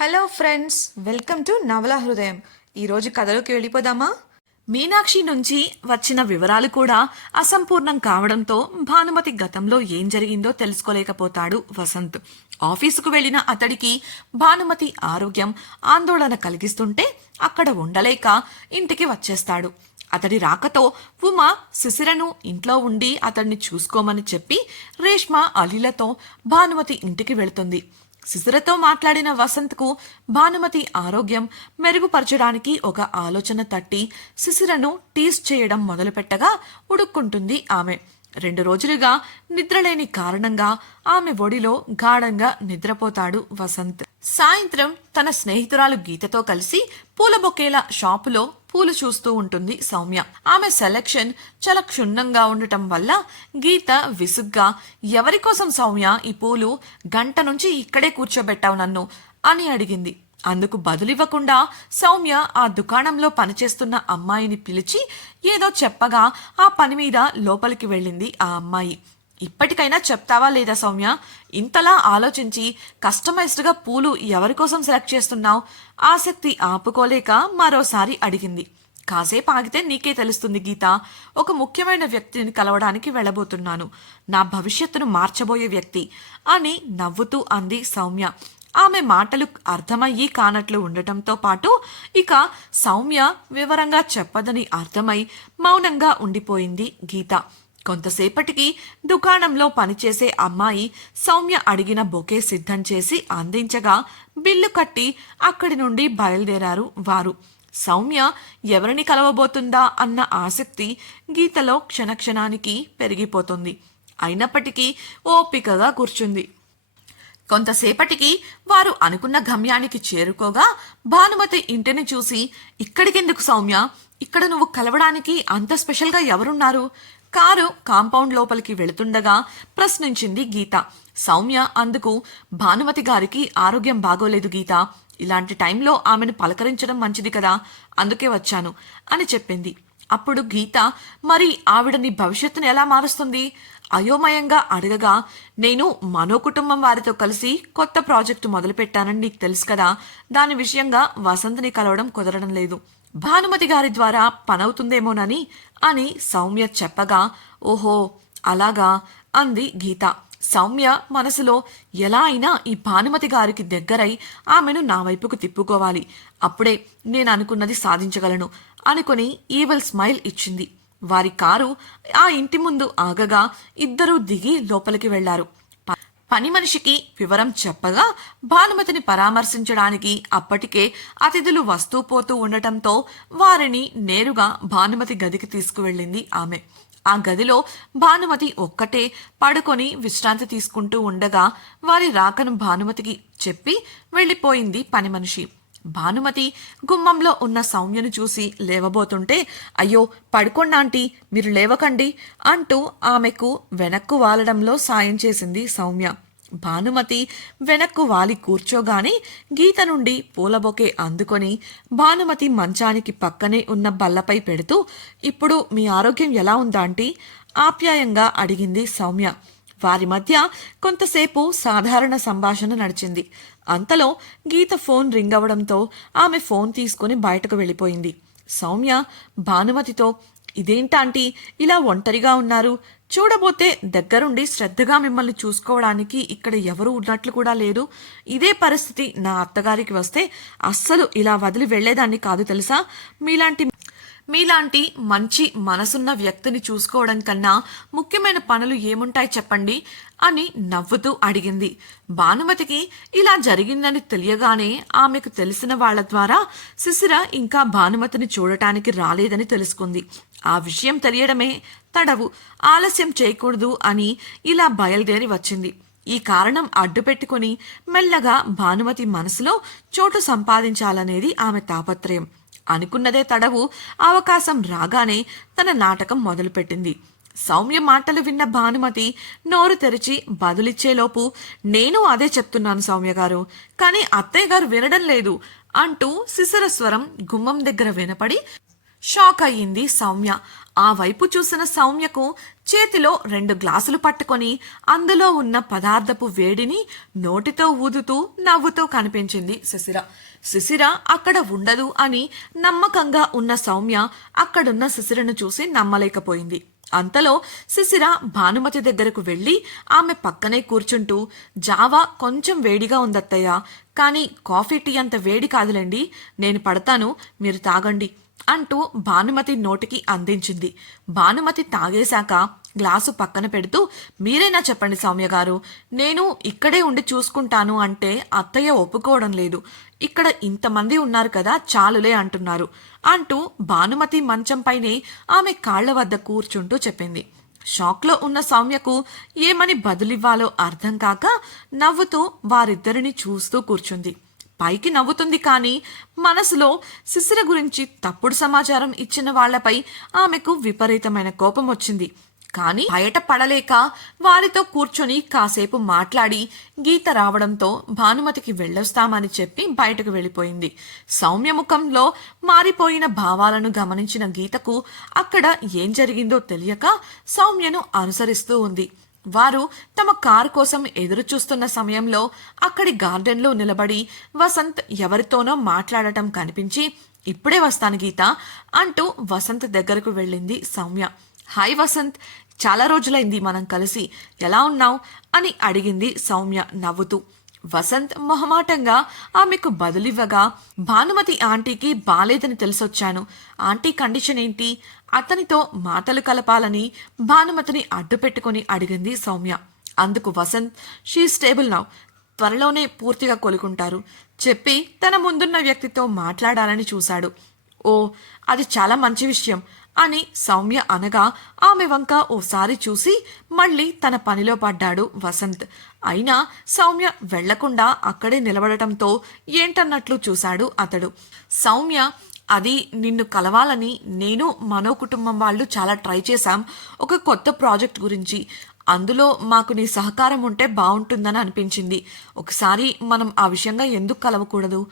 Hello friends, welcome to నవల హృదయం. ఈరోజు కథలోకి వెళ్ళిపోదామా? మీనాక్షి నుంచి వచ్చిన వివరాలు కూడా అసంపూర్ణం కావడంతో భానుమతి గతంలో ఏం జరిగిందో తెలుసుకోలేకపోతాడు వసంత్. ఆఫీసుకు వెళ్లిన అతడికి భానుమతి ఆరోగ్యం ఆందోళన కలిగిస్తుంటే అక్కడ ఉండలేక ఇంటికి వచ్చేస్తాడు. అతడి రాకతో ఉమా శిశిరను ఇంట్లో ఉండి అతడిని చూసుకోమని చెప్పి రేష్మ అలీలతో భానుమతి ఇంటికి వెళుతుంది. శిశిరతో మాట్లాడిన వసంత్కు భానుమతి ఆరోగ్యం మెరుగుపరచడానికి ఒక ఆలోచన తట్టి శిశిరను టీస్ చేయడం మొదలుపెట్టగా ఉడుక్కుంటుంది ఆమె. 2 రోజులుగా నిద్రలేని కారణంగా ఆమె ఒడిలో గాఢంగా నిద్రపోతాడు వసంత్. సాయంత్రం తన స్నేహితురాలు గీతతో కలిసి పూల బొకేల షాపులో పూలు చూస్తూ ఉంటుంది సౌమ్య. ఆమె సెలక్షన్ చాలా క్షుణ్ణంగా ఉండటం వల్ల గీత విసుగ్గా, ఎవరి కోసం సౌమ్య ఈ పూలు? గంట నుంచి ఇక్కడే కూర్చోబెట్టావు నన్ను అని అడిగింది. అందుకు బదులివ్వకుండా సౌమ్య ఆ దుకాణంలో పనిచేస్తున్న అమ్మాయిని పిలిచి ఏదో చెప్పగా ఆ పని మీద లోపలికి వెళ్ళింది ఆ అమ్మాయి. ఇప్పటికైనా చెప్తావా లేదా సౌమ్య? ఇంతలా ఆలోచించి కస్టమైజ్డ్గా పూలు ఎవరి కోసం సెలెక్ట్ చేస్తున్నావు? ఆసక్తి ఆపుకోలేక మరోసారి అడిగింది. కాసేపు ఆగితే నీకే తెలుస్తుంది గీత. ఒక ముఖ్యమైన వ్యక్తిని కలవడానికి వెళ్ళబోతున్నాను, నా భవిష్యత్తును మార్చబోయే వ్యక్తి అని నవ్వుతూ అంది సౌమ్య. ఆమె మాటలు అర్థమయ్యి కానట్లు ఉండటంతో పాటు ఇక సౌమ్య వివరంగా చెప్పదని అర్థమై మౌనంగా ఉండిపోయింది గీత. కొంతసేపటికి దుకాణంలో పనిచేసే అమ్మాయి సౌమ్య అడిగిన బొకే సిద్ధం చేసి అందించగా బిల్లు కట్టి అక్కడి నుండి బయలుదేరారు వారు. సౌమ్య ఎవరిని కలవబోతుందా అన్న ఆసక్తి గీతలో క్షణక్షణానికి పెరిగిపోతుంది. అయినప్పటికీ ఓపికగా కూర్చుంది. కొంతసేపటికి వారు అనుకున్న గమ్యానికి చేరుకోగా భానుమతి ఇంటిని చూసి, ఇక్కడికెందుకు సౌమ్య? ఇక్కడ నువ్వు కలవడానికి అంత స్పెషల్గా ఎవరున్నారు? కారు కాంపౌండ్ లోపలికి వెళుతుండగా ప్రశ్నించింది గీత. సౌమ్య అందుకు, భానుమతి గారికి ఆరోగ్యం బాగోలేదు గీత, ఇలాంటి టైంలో ఆమెను పలకరించడం మంచిది కదా, అందుకే వచ్చాను అని చెప్పింది. అప్పుడు గీత, మరి ఆవిడ నీ భవిష్యత్తును ఎలా మారుస్తుంది? అయోమయంగా అడగగా, నేను మనో కుటుంబం వారితో కలిసి కొత్త ప్రాజెక్టు మొదలుపెట్టానని నీకు తెలుసు కదా, దాని విషయంగా వసంత్ని కలవడం కుదరడం లేదు, భానుమతి గారి ద్వారా పనవుతుందేమోనని అని సౌమ్య చెప్పగా, ఓహో అలాగా అంది గీత. సౌమ్య మనసులో, ఎలా అయినా ఈ భానుమతి గారికి దగ్గరై ఆమెను నా వైపుకు తిప్పుకోవాలి, అప్పుడే నేను అనుకున్నది సాధించగలను అనుకుని ఈవిల్ స్మైల్ ఇచ్చింది. వారి కారు ఆ ఇంటి ముందు ఆగగా ఇద్దరూ దిగి లోపలికి వెళ్లారు. పని మనిషికి వివరం చెప్పగా భానుమతిని పరామర్శించడానికి అప్పటికే అతిథులు వస్తూ పోతూ ఉండటంతో వారిని నేరుగా భానుమతి గదికి తీసుకువెళ్ళింది ఆమె. ఆ గదిలో భానుమతి ఒక్కటే పడుకొని విశ్రాంతి తీసుకుంటూ ఉండగా వారి రాకను భానుమతికి చెప్పి వెళ్ళిపోయింది పని మనిషి. భానుమతి గుమ్మంలో ఉన్న సౌమ్యను చూసి లేవబోతుంటే, అయ్యో పడుకోండి ఆంటీ, మీరు లేవకండి అంటూ ఆమెకు వెనక్కు వాలడంలో సాయం చేసింది సౌమ్య. భానుమతి వెనక్కు వాలి కూర్చోగానే గీత నుండి పూల బొకే అందుకొని భానుమతి మంచానికి పక్కనే ఉన్న బల్లపై పెడుతూ, ఇప్పుడు మీ ఆరోగ్యం ఎలా ఉందా ఆంటీ? ఆప్యాయంగా అడిగింది సౌమ్య. వారి మధ్య కొంతసేపు సాధారణ సంభాషణ నడిచింది. అంతలో గీత ఫోన్ రింగ్ అవడంతో ఆమె ఫోన్ తీసుకుని బయటకు వెళ్ళిపోయింది. సౌమ్య భానుమతితో, ఇదేంటాంటీ ఇలా ఒంటరిగా ఉన్నారు? చూడబోతే దగ్గరుండి శ్రద్ధగా మిమ్మల్ని చూసుకోవడానికి ఇక్కడ ఎవరూ ఉన్నట్లు కూడా లేదు. ఇదే పరిస్థితి నా అత్తగారికి వస్తే అస్సలు ఇలా వదిలి వెళ్లేదాన్ని కాదు తెలుసా. మీలాంటి మంచి మనసున్న వ్యక్తిని చూసుకోవడం కన్నా ముఖ్యమైన పనులు ఏముంటాయి చెప్పండి అని నవ్వుతూ అడిగింది. భానుమతికి ఇలా జరిగిందని తెలియగానే ఆమెకు తెలిసిన వాళ్ల ద్వారా శిశిర ఇంకా భానుమతిని చూడటానికి రాలేదని తెలుసుకుంది. ఆ విషయం తెలియడమే తడవు. ఆలస్యం చేయకూడదు అని ఇలా బయలుదేరి వచ్చింది. ఈ కారణం అడ్డుపెట్టుకుని మెల్లగా భానుమతి మనసులో చోటు సంపాదించాలనేది ఆమె తాపత్రయం. అనుకున్నదే తడవు. అవకాశం రాగానే తన నాటకం మొదలుపెట్టింది. సౌమ్య మాటలు విన్న భానుమతి నోరు తెరిచి బదులిచ్చేలోపు, నేను అదే చెప్తున్నాను సౌమ్య గారు, కానీ అత్తయ్య గారు వినడం లేదు అంటూ శిశిర స్వరం గుమ్మం దగ్గర వినపడి షాక్ అయ్యింది సౌమ్య. ఆ వైపు చూసిన సౌమ్యకు చేతిలో 2 గ్లాసులు పట్టుకొని అందులో ఉన్న పదార్థపు వేడిని నోటితో ఊదుతూ నవ్వుతూ కనిపించింది శిశిర. శిశిర అక్కడ ఉండదు అని నమ్మకంగా ఉన్న సౌమ్య అక్కడున్న శిశిరను చూసి నమ్మలేకపోయింది. అంతలో శిశిర భానుమతి దగ్గరకు వెళ్లి ఆమె పక్కనే కూర్చుంటూ, జావా కొంచెం వేడిగా ఉందత్తయ్య, కానీ కాఫీ టీ అంత వేడి కాదులేండి, నేను పడతాను, మీరు తాగండి అంటూ భానుమతి నోటికి అందించింది. భానుమతి తాగేశాక గ్లాసు పక్కన పెడుతూ, మీరైనా చెప్పండి సౌమ్య గారు, నేను ఇక్కడే ఉండి చూసుకుంటాను అంటే అత్తయ్య ఒప్పుకోవడం లేదు, ఇక్కడ ఇంతమంది ఉన్నారు కదా చాలులే అంటున్నారు అంటూ భానుమతి మంచంపైనే ఆమె కాళ్ల వద్ద కూర్చుంటూ చెప్పింది. షాక్లో ఉన్న సౌమ్యకు ఏమని బదులివ్వాలో అర్థం కాక నవ్వుతూ వారిద్దరిని చూస్తూ కూర్చుంది. పైకి నవ్వుతుంది కానీ మనసులో శిశిర గురించి తప్పుడు సమాచారం ఇచ్చిన వాళ్లపై ఆమెకు విపరీతమైన కోపం వచ్చింది. కానీ బయట పడలేక వారితో కూర్చొని కాసేపు మాట్లాడి గీత రావడంతో భానుమతికి వెళ్ళొస్తామని చెప్పి బయటకు వెళ్ళిపోయింది. సౌమ్య ముఖంలో మారిపోయిన భావాలను గమనించిన గీతకు అక్కడ ఏం జరిగిందో తెలియక సౌమ్యను అనుసరిస్తూ ఉంది. వారు తమ కారు కోసం ఎదురు చూస్తున్న సమయంలో అక్కడి గార్డెన్లో నిలబడి వసంత్ ఎవరితోనో మాట్లాడటం కనిపించి, ఇప్పుడే వస్తాను గీత అంటూ వసంత్ దగ్గరకు వెళ్ళింది సౌమ్య. హాయ్ వసంత్, చాలా రోజులైంది మనం కలిసి, ఎలా ఉన్నావు అని అడిగింది సౌమ్య నవ్వుతూ. వసంత్ మొహమాటంగా ఆమెకు బదులివ్వగా, భానుమతి ఆంటీకి బాలేదని తెలిసొచ్చాను, ఆంటీ కండిషన్ ఏంటి, అతనితో మాటలు కలపాలని భానుమతిని అడ్డు పెట్టుకుని అడిగింది సౌమ్య. అందుకు వసంత్, షీ స్టేబుల్ నౌ, త్వరలోనే పూర్తిగా కోలుకుంటారు చెప్పి తన ముందున్న వ్యక్తితో మాట్లాడాలని చూశాడు. ఓ, అది చాలా మంచి విషయం అని సౌమ్య అనగా ఆమె వంక ఓసారి చూసి మళ్ళీ తన పనిలో పడ్డాడు వసంత్. అయినా సౌమ్య వెళ్లకుండా అక్కడే నిలబడటంతో ఏంటన్నట్లు చూశాడు అతడు. సౌమ్య, అది నిన్ను కలవాలని నేను మనో కుటుంబం వాళ్ళు చాలా ట్రై చేశాం, ఒక కొత్త ప్రాజెక్ట్ గురించి, అందులో మాకు నీ సహకారం ఉంటే బాగుంటుందని అనిపించింది, ఒకసారి మనం ఆ విషయంగా ఎందుకు కలవకూడదు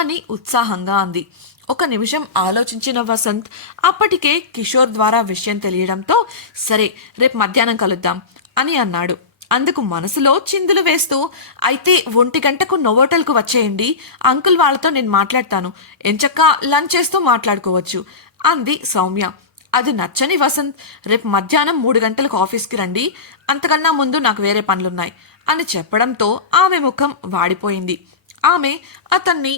అని ఉత్సాహంగా అంది. ఒక నిమిషం ఆలోచించిన వసంత్ అప్పటికే కిషోర్ ద్వారా విషయం తెలియడంతో, సరే రేపు మధ్యాహ్నం కలుద్దాం అని అన్నాడు. అందుకు మనసులో చిందులు వేస్తూ, అయితే 1 గంటకు నోవోటల్కు వచ్చేయండి, అంకుల్ వాళ్ళతో నేను మాట్లాడతాను, ఎంచక్కా లంచ్ చేస్తూ మాట్లాడుకోవచ్చు అంది సౌమ్య. అది నచ్చని వసంత్, రేపు మధ్యాహ్నం 3 గంటలకు ఆఫీస్కి రండి, అంతకన్నా ముందు నాకు వేరే పనులున్నాయి అని చెప్పడంతో ఆమె ముఖం వాడిపోయింది. ఆమె అతన్ని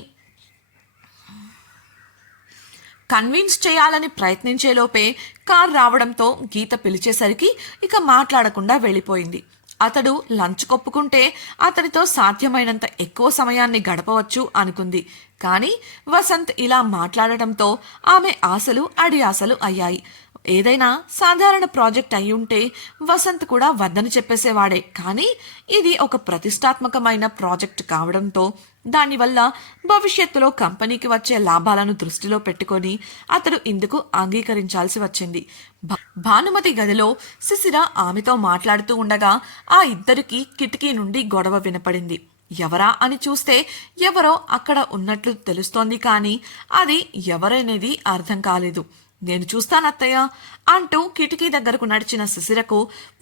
కన్విన్స్ చేయాలని ప్రయత్నించేలోపే కార్ రావడంతో గీత పిలిచేసరికి ఇక మాట్లాడకుండా వెళ్ళిపోయింది. అతడు లంచ్ కొప్పుకుంటే అతడితో సాధ్యమైనంత ఎక్కువ సమయాన్ని గడపవచ్చు అనుకుంది. కానీ వసంత్ ఇలా మాట్లాడటంతో ఆమె ఆశలు అడి ఆశలు అయ్యాయి. ఏదైనా సాధారణ ప్రాజెక్ట్ అయి ఉంటే వసంత్ కూడా వద్దని చెప్పేసేవాడే, కానీ ఇది ఒక ప్రతిష్టాత్మకమైన ప్రాజెక్ట్ కావడంతో దానివల్ల భవిష్యత్తులో కంపెనీకి వచ్చే లాభాలను దృష్టిలో పెట్టుకొని అతడు ఇందుకు అంగీకరించాల్సి వచ్చింది. భానుమతి గదిలో శిశిర ఆమెతో మాట్లాడుతూ ఉండగా ఆ ఇద్దరికి కిటికీ నుండి గొడవ వినపడింది. ఎవరా అని చూస్తే ఎవరో అక్కడ ఉన్నట్లు తెలుస్తోంది, కానీ అది ఎవరనేది అర్థం కాలేదు. నేను చూస్తానత్తయ్య అంటూ కిటికీ దగ్గరకు నడిచిన శిశిరకు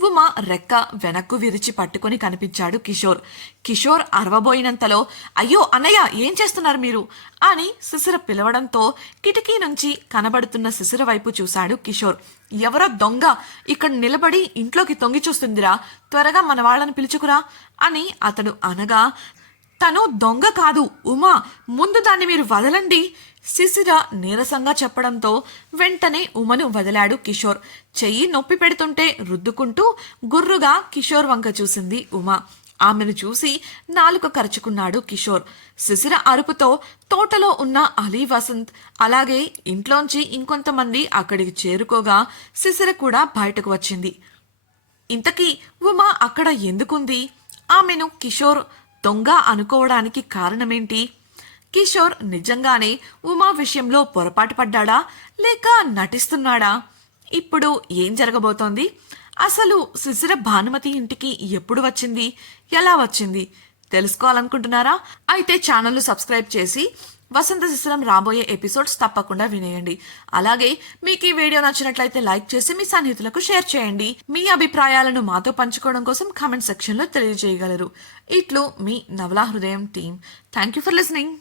ఉమా రెక్క వెనక్కు విరిచి పట్టుకుని కనిపించాడు కిషోర్. కిషోర్ అరవబోయినంతలో, అయ్యో అన్నయ్య, ఏం చేస్తున్నారు మీరు అని శిశిర పిలవడంతో కిటికీ నుంచి కనబడుతున్న శిశిర వైపు చూశాడు కిషోర్. ఎవరో దొంగ ఇక్కడ నిలబడి ఇంట్లోకి తొంగి చూస్తుందిరా, త్వరగా మన వాళ్ళని పిలుచుకురా అని అతడు అనగా, తను దొంగ కాదు ఉమా, ముందు దాన్ని మీరు వదలండి శిశిర నీరసంగా చెప్పడంతో వెంటనే ఉమను వదిలాడు కిషోర్. చెయ్యి నొప్పి పెడుతుంటే రుద్దుకుంటూ గుర్రుగా కిషోర్ వంక చూసింది ఉమా. ఆమెను చూసి నాలుక కరుచుకున్నాడు కిషోర్. శిశిర అరుపుతో తోటలో ఉన్న అలీ, వసంత్ అలాగే ఇంట్లోంచి ఇంకొంతమంది అక్కడికి చేరుకోగా శిశిర కూడా బయటకు వచ్చింది. ఇంతకీ ఉమా అక్కడ ఎందుకుంది? ఆమెను కిషోర్ దొంగ అనుకోవడానికి కారణమేంటి? కిషోర్ నిజంగానే ఉమా విషయంలో పొరపాటు పడ్డాడా లేక నటిస్తున్నాడా? ఇప్పుడు ఏం జరగబోతోంది? అసలు శిశిర భానుమతి ఇంటికి ఎప్పుడు వచ్చింది, ఎలా వచ్చింది తెలుసుకోవాలనుకుంటున్నారా? అయితే ఛానల్ను సబ్స్క్రైబ్ చేసి వసంత శిశిరం రాబోయే ఎపిసోడ్స్ తప్పకుండా వినేయండి. అలాగే మీకు ఈ వీడియో నచ్చినట్లయితే లైక్ చేసి మీ సన్నిహితులకు షేర్ చేయండి. మీ అభిప్రాయాలను మాతో పంచుకోవడం కోసం కామెంట్ సెక్షన్ లో తెలియజేయగలరు. ఇట్లు మీ నవలా హృదయం team. Thank you for listening.